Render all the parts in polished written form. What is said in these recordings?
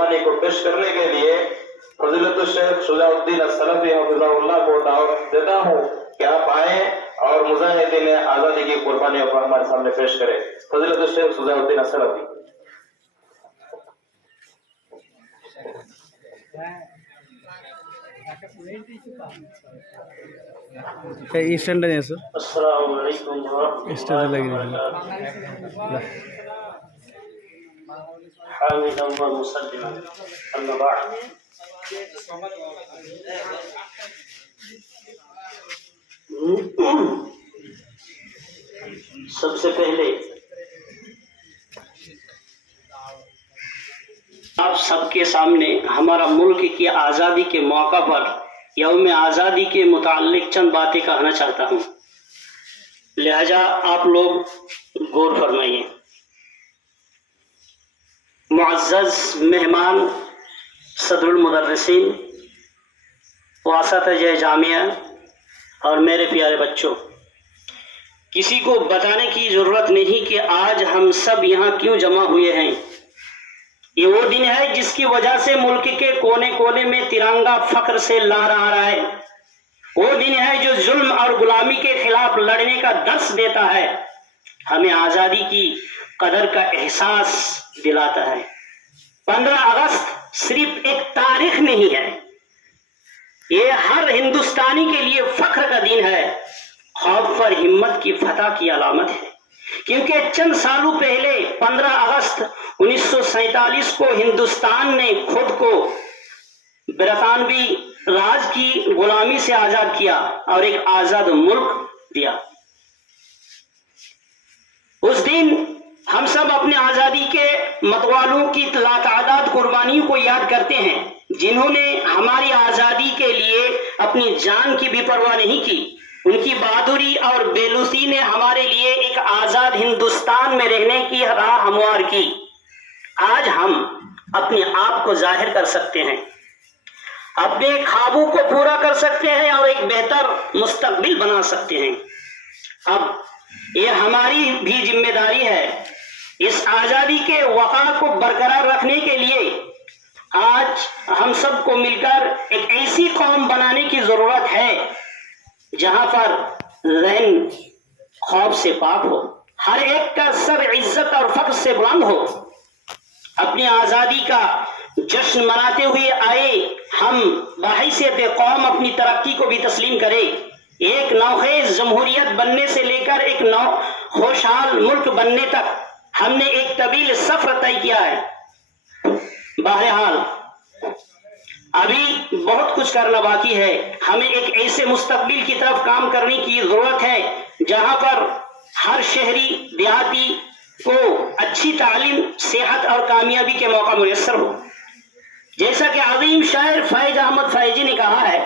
कुर्बानी को पेश करने के लिए फजीलत शेख शुजाउद्दीन असलफी हफिज़हुल्लाह को दावत देता हूँ कि आप आए और मुजाहिदीन आज़ादी की कुर्बानियों को हमारे सामने पेश करें। फजीलत शेख शुजाउद्दीन असलफी। स्टैंड है सर। अस्सलामु अलैकुम स्टैंड लगी हामिदन व मुसल्लिमन अम्मा बाद। सबसे पहले आप सबके सामने हमारा मुल्क की आज़ादी के मौका पर यौम आज़ादी के मुताल्लिक चंद बातें कहना चाहता हूँ, लिहाजा आप लोग गौर फरमाइए। मुअज़्ज़ज़ मेहमान, सदरुल मुदर्रिसीन, वासतज़े जामिया और मेरे प्यारे बच्चों, किसी को बताने की ज़रूरत नहीं कि आज हम सब यहाँ क्यों जमा हुए हैं। ये वो दिन है जिसकी वजह से मुल्क के कोने कोने में तिरंगा फख्र से लहरा रहा है। वो दिन है जो जुल्म और गुलामी के खिलाफ लड़ने का दर्स देता है, हमें आज़ादी की कदर का एहसास दिलाता है। 15 अगस्त सिर्फ एक तारीख नहीं है, ये हर हिंदुस्तानी के लिए फख्र का दिन है, खौफ पर हिम्मत की फतह की अलामत है। क्योंकि चंद सालों पहले 15 अगस्त 1947 को हिंदुस्तान ने खुद को बरतानवी राज की गुलामी से आजाद किया और एक आजाद मुल्क दिया। उस दिन हम सब अपने आजादी के मतवालों की लातादाद कुर्बानियों को याद करते हैं, जिन्होंने हमारी आजादी के लिए अपनी जान की भी परवाह नहीं की। उनकी बहादुरी और बेलुसी ने हमारे लिए एक आजाद हिंदुस्तान में रहने की राह हमवार की। आज हम अपने आप को जाहिर कर सकते हैं, अपने ख्वाबों को पूरा कर सकते हैं और एक बेहतर मुस्तकबिल बना सकते हैं। अब ये हमारी भी जिम्मेदारी है, इस आजादी के वक़ार को बरकरार रखने के लिए आज हम सबको मिलकर एक ऐसी कौम बनाने की जरूरत है जहां पर ज़हन खौफ से पाक हो, हर एक का सर इज्जत और फख्र से बुलंद हो। अपनी आजादी का जश्न मनाते हुए आए हम बहैसियत कौम अपनी तरक्की को भी तस्लीम करें। एक नौखेज जमहूरियत बनने से लेकर एक खुशहाल मुल्क बनने तक हमने एक तवील सफर तय किया है। बहरहाल अभी बहुत कुछ करना बाकी है। हमें एक ऐसे मुस्तकबिल की तरफ काम करने की जरूरत है जहां पर हर शहरी देहाती को अच्छी तालीम, सेहत और कामयाबी के मौका मुयस्सर हो। जैसा कि अजीम शायर फैज अहमद फैजी ने कहा है,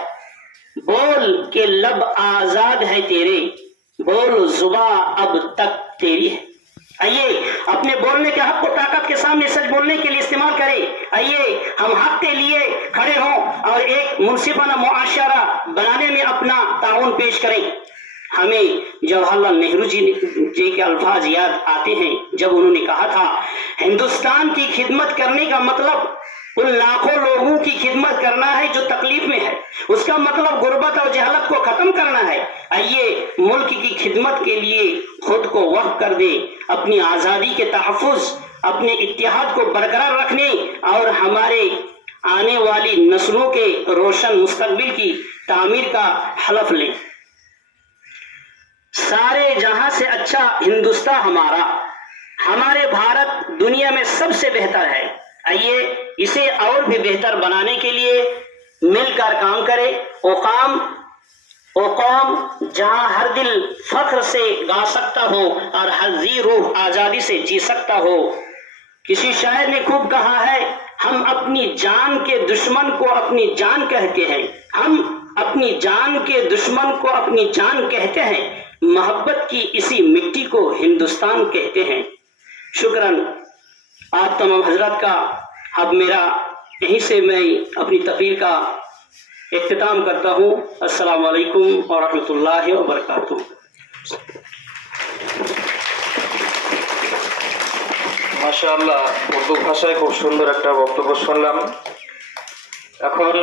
बोल के लब आजाद है तेरे, बोल जुबा अब तक तेरी है। आइए अपने बोलने के हक को ताकत के सामने सच बोलने के लिए इस्तेमाल करें। आइए हम हक के लिए खड़े हों और एक मुनसिफाना मुआशरा बनाने में अपना ताउन पेश करें। हमें जवाहरलाल नेहरू जी के अल्फाज याद आते हैं जब उन्होंने कहा था, हिंदुस्तान की खिदमत करने का मतलब उन लाखों लोगों की खिदमत करना है जो तकलीफ में है, उसका मतलब गुर्बत और जहलत को खत्म करना है। आइए मुल्क की खिदमत के लिए खुद को वक्फ कर दे, अपनी आज़ादी के तहफ़्फ़ुज़, अपने इत्तेहाद को बरकरार रखने और हमारे आने वाली नस्लों के रोशन मुस्तकबिल की तामीर का हलफ लें। सारे जहां से अच्छा हिंदुस्तान हमारा, हमारे भारत दुनिया में सबसे बेहतर है। आइए इसे और भी बेहतर बनाने के लिए मिलकर काम करें। वो कौम जहां हर दिल फख्र से गा सकता हो और हर जी रूह आजादी से जी सकता हो। किसी शायर ने खूब कहा है, हम अपनी जान के दुश्मन को अपनी जान कहते हैं, हम अपनी जान के दुश्मन को अपनी जान कहते हैं, मोहब्बत की इसी मिट्टी को हिंदुस्तान कहते हैं। शुक्रन आप तमाम हजरत का। अब मेरा यहीं से मैं अपनी तकरीर का इख्तिताम करता हूँ। अस्सलामु अलैकुम व रहमतुल्लाहि व बरकातुहू। মাশাআল্লাহ, উর্দু ভাষায় খুব সুন্দর একটা বক্তব্য শুনলাম। এখন